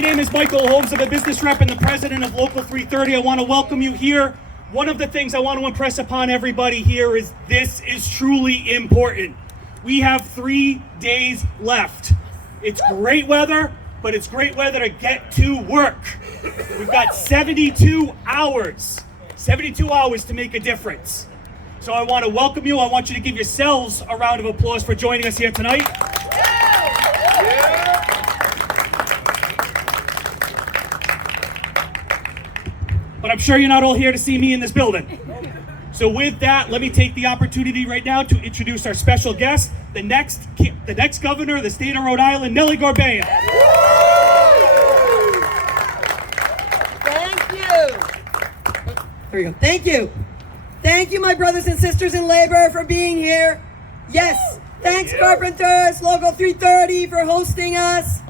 My name is Michael Holmes. I'm a business rep and the president of Local 330. I want to welcome you here. One of the things I want to impress upon everybody here is this is truly important. We have 3 days left. It's great weather, but it's great weather to get to work. We've got 72 hours to make a difference. So I want to welcome you. I want you to give yourselves a round of applause for joining us here tonight. But I'm sure you're not all here to see me in this building. So with that, let me take the opportunity right now to introduce our special guest, the next governor of the state of Rhode Island, Nellie Gorbea. Thank you. There we go. Thank you. Thank you, my brothers and sisters in labor, for being here. Yes, thanks, Carpenters, Local 330, for hosting us.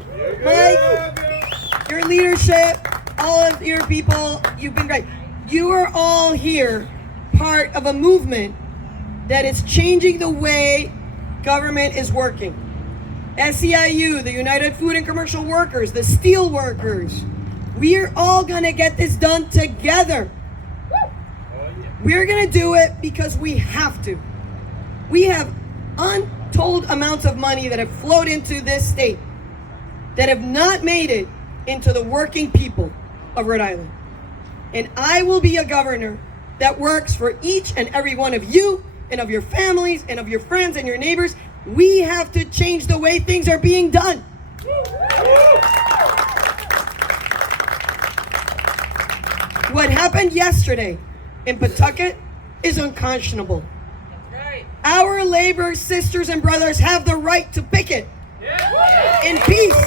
Mike, your leadership, all of your people, you've been great. You are all here, part of a movement that is changing the way government is working. SEIU, the United Food and Commercial Workers, the steel workers, we're all gonna get this done together. We're gonna do it because we have to. We have untold amounts of money that have flowed into this state that have not made it into the working people of Rhode Island. And I will be a governor that works for each and every one of you and of your families and of your friends and your neighbors. We have to change the way things are being done. What happened yesterday in Pawtucket is unconscionable. Right. Our labor sisters and brothers have the right to picket in peace.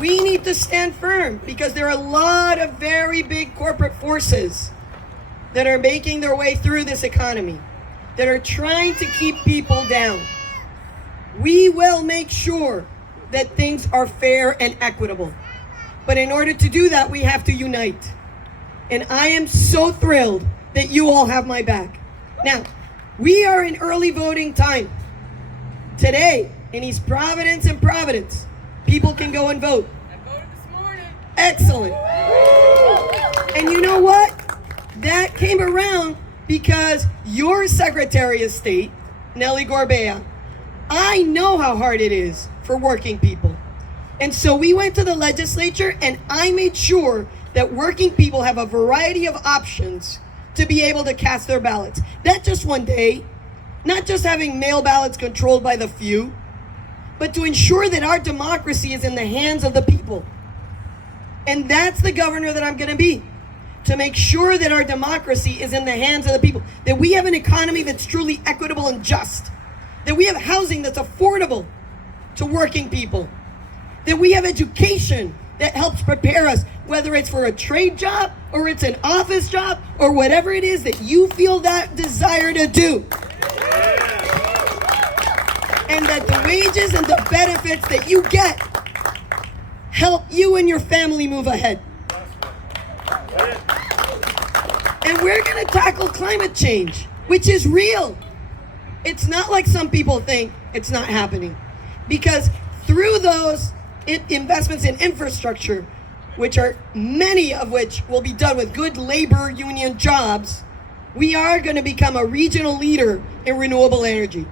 We need to stand firm because there are a lot of very big corporate forces that are making their way through this economy, that are trying to keep people down. We will make sure that things are fair and equitable. But in order to do that, we have to unite. And I am so thrilled that you all have my back. Now, we are in early voting time. Today, in East Providence and Providence, people can go and vote. I voted this morning. Excellent. And you know what? That came around because your Secretary of State, Nellie Gorbea, I know how hard it is for working people. And so we went to the legislature and I made sure that working people have a variety of options to be able to cast their ballots. Not just one day, not just having mail ballots controlled by the few, but to ensure that our democracy is in the hands of the people. And that's the governor that I'm going to be, to make sure that our democracy is in the hands of the people, that we have an economy that's truly equitable and just, that we have housing that's affordable to working people, that we have education that helps prepare us, whether it's for a trade job or it's an office job or whatever it is that you feel that desire to do. And that the wages and the benefits that you get help you and your family move ahead. And we're going to tackle climate change, which is real. It's not like some people think it's not happening. Because through those investments in infrastructure, which are many of which will be done with good labor union jobs, we are going to become a regional leader in renewable energy.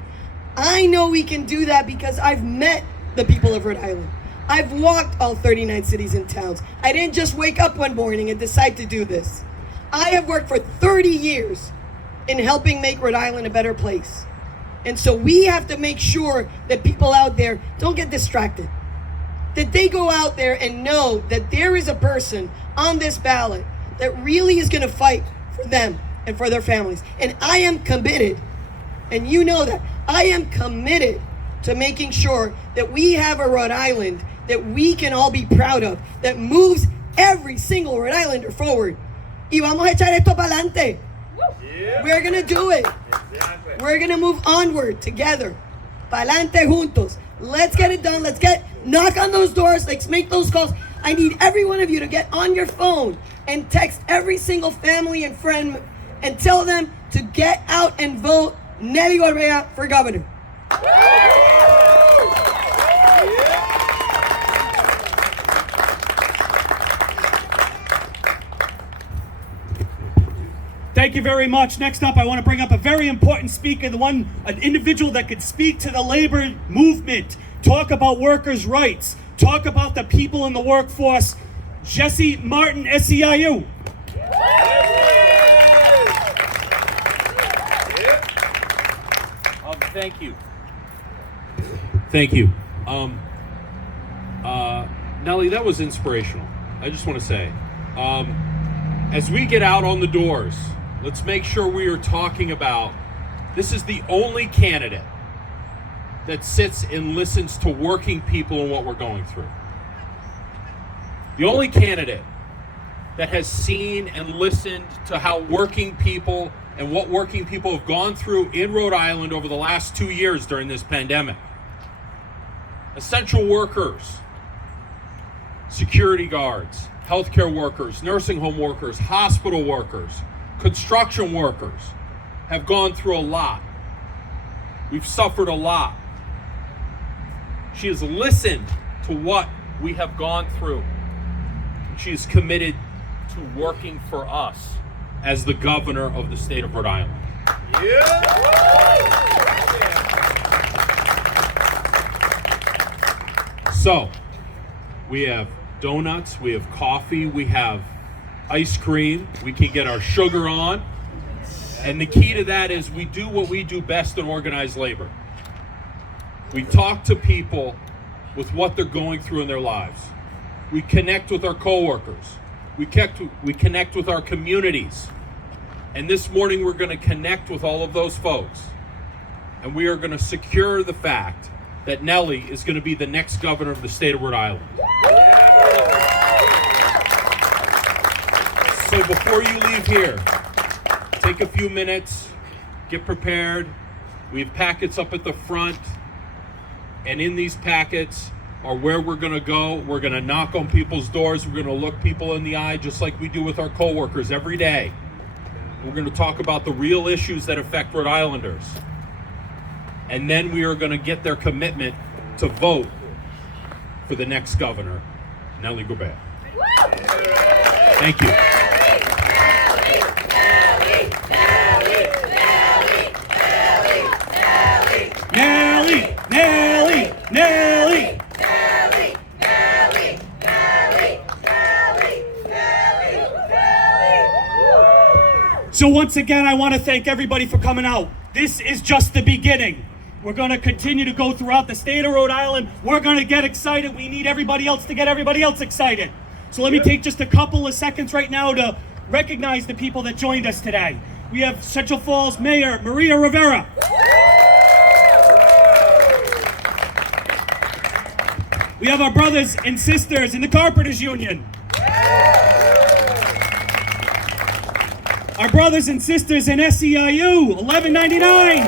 I know we can do that because I've met the people of Rhode Island. I've walked all 39 cities and towns. I didn't just wake up one morning and decide to do this. I have worked for 30 years in helping make Rhode Island a better place. And so we have to make sure that people out there don't get distracted. That they go out there and know that there is a person on this ballot that really is going to fight for them and for their families. And I am committed, and you know that, I am committed to making sure that we have a Rhode Island that we can all be proud of, that moves every single Rhode Islander forward. Y vamos a echar esto pa'lante. We're going to do it. We're going to move onward together. Pa'lante juntos. Let's get it done. Let's knock on those doors. Let's make those calls. I need every one of you to get on your phone and text every single family and friend and tell them to get out and vote Nellie Gorbea for governor. Yeah. Thank you very much. Next up, I want to bring up a very important speaker, an individual that could speak to the labor movement, talk about workers' rights, talk about the people in the workforce. Jesse Martin, SEIU. Thank you. Thank you. Nellie, that was inspirational. I just want to say, as we get out on the doors, let's make sure we are talking about, this is the only candidate that sits and listens to working people and what we're going through. The only candidate that has seen and listened to how working people and what working people have gone through in Rhode Island over the last 2 years during this pandemic. Essential workers, security guards, healthcare workers, nursing home workers, hospital workers, construction workers have gone through a lot. We've suffered a lot. She has listened to what we have gone through. She is committed to working for us as the governor of the state of Rhode Island. So, we have donuts, we have coffee, we have ice cream, we can get our sugar on. And the key to that is we do what we do best in organized labor. We talk to people with what they're going through in their lives. We connect with our coworkers. We connect with our communities. And this morning we're going to connect with all of those folks. And we are going to secure the fact that Nellie is going to be the next governor of the state of Rhode Island. So before you leave here, take a few minutes, get prepared. We have packets up at the front. And in these packets are where we're going to go. We're going to knock on people's doors. We're going to look people in the eye just like we do with our coworkers every day. We're going to talk about the real issues that affect Rhode Islanders. And then we are going to get their commitment to vote for the next governor, Nellie Gorbea. Thank you. Nellie, Nellie, Nellie. So once again, I want to thank everybody for coming out. This is just the beginning. We're going to continue to go throughout the state of Rhode Island. We're going to get excited. We need everybody else to get everybody else excited. So let me take just a couple of seconds right now to recognize the people that joined us today. We have Central Falls Mayor Maria Rivera. We have our brothers and sisters in the Carpenters Union. Our brothers and sisters in SEIU, 1199.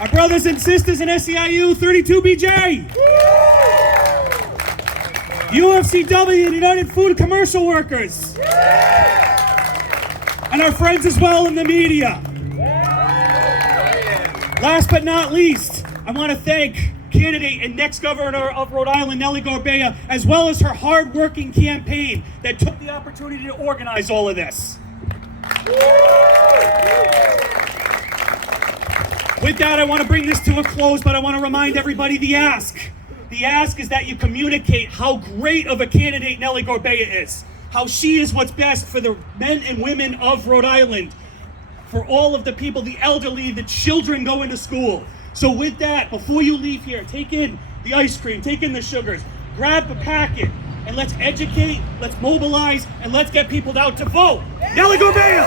Our brothers and sisters in SEIU, 32BJ. UFCW and United Food Commercial Workers. And our friends as well in the media. Last but not least, I want to thank candidate and next governor of Rhode Island, Nellie Gorbea, as well as her hard-working campaign that took the opportunity to organize all of this. With that, I want to bring this to a close, but I want to remind everybody the ask. The ask is that you communicate how great of a candidate Nellie Gorbea is, how she is what's best for the men and women of Rhode Island, for all of the people, the elderly, the children going to school. So with that, before you leave here, take in the ice cream, take in the sugars, grab a packet, and let's educate, let's mobilize, and let's get people out to vote. Nellie Gorbea!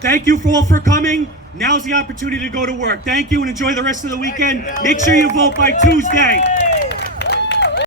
Thank you all for coming. Now's the opportunity to go to work. Thank you and enjoy the rest of the weekend. Make sure you vote by Tuesday.